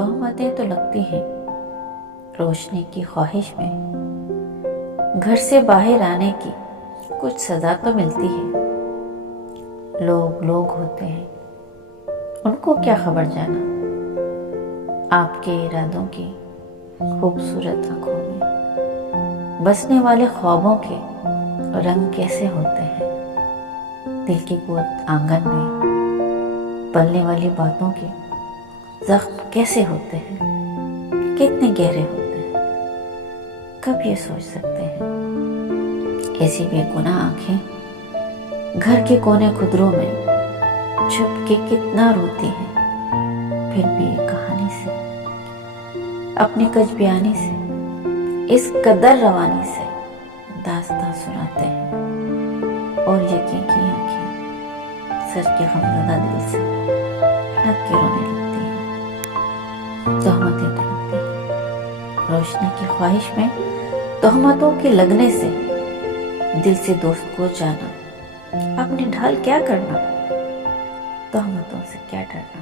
तोहमतें तो लगती हैं रोशनी की ख्वाहिश में, घर से बाहर आने की कुछ सजा तो मिलती है। लोग लोग होते हैं, उनको क्या खबर जाना आपके इरादों की खूबसूरत आंखों में बसने वाले ख्वाबों के रंग कैसे होते हैं। दिल की कुव्वत आंगन में पलने वाली बातों के जख्म कैसे होते हैं, कितने गहरे होते हैं, कब ये सोच सकते हैं। ऐसी बेगुनाह आंखें घर के कोने खुदरों में छुप के कितना रोती हैं, फिर भी एक कहानी से, अपनी कजबियानी से, इस कदर रवानी से दास्तां सुनाते हैं। और यकीन की आंखें सच के गमज़दा दिल से लग के रोने लगती हैं। तोहमतें तो लगती हैं रोशनी की ख्वाहिश में, तोहमतों के लगने से दिल से दोस्त को जाना, अपनी ढाल क्या करना, तोहमतों से क्या डरना।